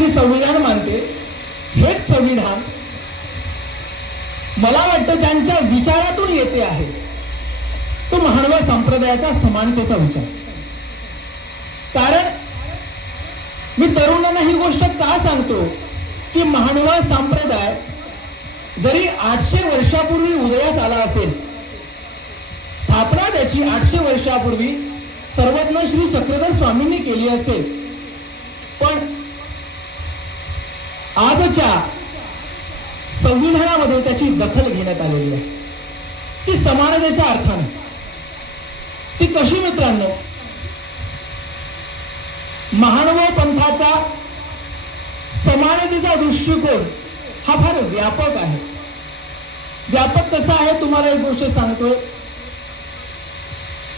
आपली संविधान मानते, हेच संविधान मला वाटतं ज्यांच्या विचारातून येते आहे तो महानवा संप्रदायाचा समानतेचा विचार. कारण मी तरुणांना ही गोष्ट का सांगतो की महानवा संप्रदाय जरी 800 वर्षापूर्वी उदयास आला असेल, स्थापना त्याची 800 वर्षापूर्वी सर्वज्ञ श्री चक्रधर स्वामींनी केली असेल, पण आजच्या संविधानामध्ये त्याची दखल घेण्यात आलेली आहे. ती समानतेच्या अर्थाने. ती कशी मित्रांनो? महानव पंथाचा समानतेचा दृष्टिकोन हा फार व्यापक आहे. व्यापक कसा आहे तुम्हाला एक गोष्ट सांगतोय.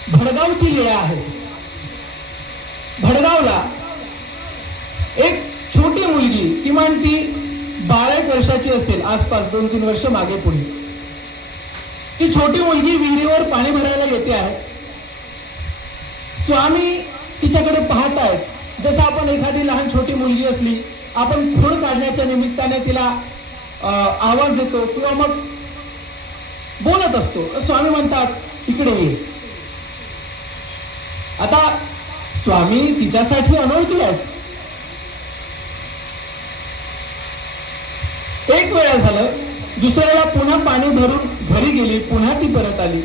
भडगावची लीळा आहे. भडगावला एक छोटी मुलगी, किमान ती 12 वर्षाची असेल, आसपास 2-3 वर्ष मागे पुढे, ती छोटी मुलगी विहिरीवर पाणी भरायला येते आहे. स्वामी तिच्याकडे पाहत आहेत. जसं आपण एखादी लहान छोटी मुलगी असली, आपण खोड काढण्याच्या निमित्ताने तिला आवाज देतो किंवा मग बोलत असतो. स्वामी म्हणतात इकडे ये. आता स्वामी तिच्यासाठी अनोळखी आहेत. एक वेळा झालं, दुसऱ्या वेळा पुन्हा पाणी भरून घरी गेली, पुन्हा ती परत आली.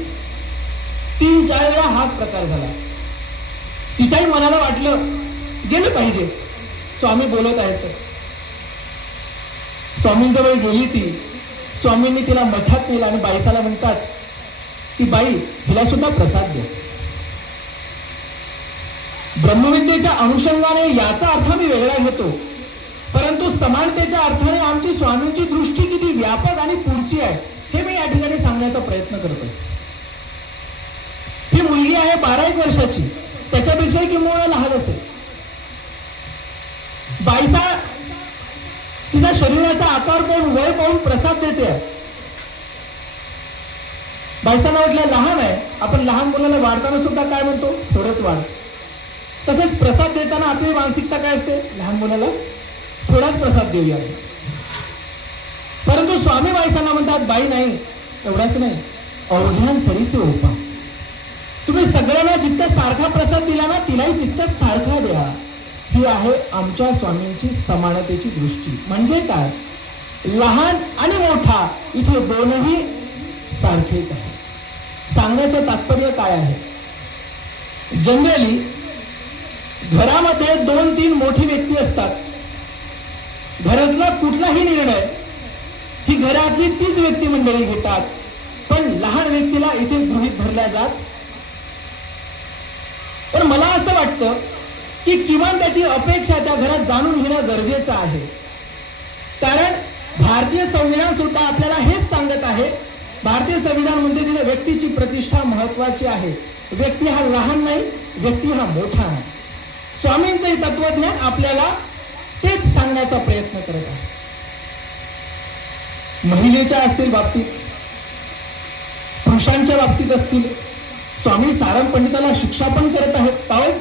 3-4 वेळा हाच प्रकार झाला. तिच्याही मनाला वाटलं गेलं पाहिजे, स्वामी बोलत आहेत तर. स्वामींजवळ गेली ती. स्वामींनी तिला मठात नेलं आणि बाईसाला म्हणतात की बाई, हिला सुद्धा प्रसाद द्या. ब्रह्मविद्येच्या अनुषंगाने याचा अर्थ मी वेगळा घेतो, परंतु समानतेच्या अर्थाने आमची स्वामींची दृष्टी किती व्यापक आणि पुढची आहे हे मी या ठिकाणी सांगण्याचा प्रयत्न करतोय. ही मुलगी आहे 12 वर्षाची, त्याच्यापेक्षा किंवा लहान असेल. बाईसा तिचा शरीराचा आकार पाहून, वय पाहून प्रसाद देते. बाईसांना वाटलं लहान आहे, आपण लहान मुलाला वाढताना सुद्धा काय म्हणतो, थोडंच वाढ. तसंच प्रसाद देताना आपली मानसिकता काय असते, लहान मुलाला थोडाच प्रसाद देऊया. परंतु स्वामी बाईसांना म्हणतात बाई नाही, एवढाच नाही, अवघ्यान सरीसे ओपा. तुम्ही सगळ्यांना जितका सारखा प्रसाद दिला ना, तिलाही तितकाच सारखा द्या. ही आहे आमच्या स्वामींची समानतेची दृष्टी. म्हणजे काय, लहान आणि मोठा इथे दोनही सारखेच आहे. सांगण्याचं तात्पर्य काय आहे, जनरली घरामध्ये 2-3 मोठी व्यक्ती असतात. घरातला कुठलाही निर्णय ही घरातली तीच व्यक्ती मंडळी घेतात, पण लहान व्यक्तीला इथे गृहीत धरल्या जात. पण मला असं वाटतं की किमान त्याची अपेक्षा त्या घरात जाणून घेणं गरजेचं आहे. कारण भारतीय संविधान सुद्धा आपल्याला हेच सांगत आहे. भारतीय संविधान म्हणते तिथे व्यक्तीची प्रतिष्ठा महत्वाची आहे. व्यक्ती हा लहान नाही, व्यक्ती हा मोठा नाही. स्वामींचे तत्वज्ञान आपल्याला तेच सांगण्याचा प्रयत्न करत आहे. महिलेच्या असतील बाबतीत, पुरुषांच्या बाबतीत असतील, स्वामी सारंग पंडिताला शिक्षा पण करत आहेत. पाहू,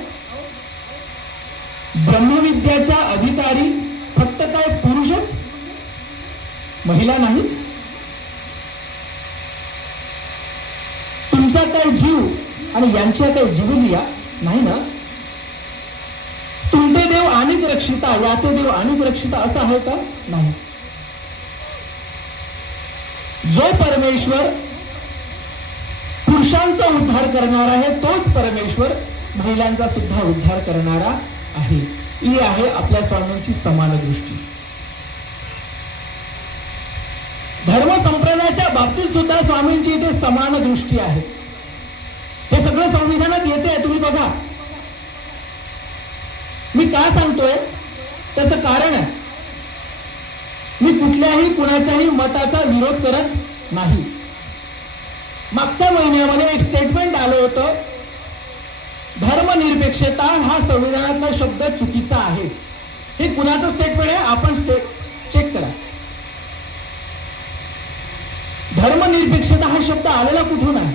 ब्रह्मविद्याचा अधिकारी फक्त काय पुरुषच, महिला नाही. तुमचा काय जीव आणि यांच्या काय जीवलिया नाही ना. तुमते देव अनेक रक्षिता, याते देव अनेक रक्षिता असं आहे का, नाही. जो परमेश्वर पुरुषांचा उद्धार करणारा आहे, तोच परमेश्वर महिलांचा सुद्धा उद्धार करणारा आहे. ही आहे आपल्या स्वामींची समान दृष्टी. धर्म संप्रदायाच्या बाबतीत सुद्धा स्वामींची इथे समान दृष्टी आहे. हे सगळं संविधानात येते, तुम्ही बघा. मी का सांगतोय त्याचं कारण आहे. मी कुठल्याही कुणाच्याही मताचा विरोध करत नाही. मागच्या महिन्यामध्ये एक स्टेटमेंट आलं होतं, धर्मनिरपेक्षता हा संविधानातला शब्द चुकीचा आहे. हे कुणाचं स्टेटमेंट आहे, आपण चेक करा. धर्मनिरपेक्षता हा शब्द आलेला कुठून आहे?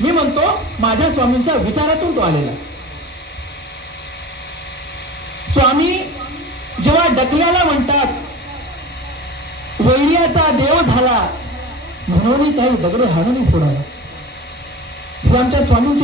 मी म्हणतो माझ्या स्वामींच्या विचारातून तो आलेला. स्वामी जेव्हा डकल्याला म्हणतात वैर्याचा देव झाला म्हणून काही दगडे हाणून फोडावा. हे आमच्या स्वामींचे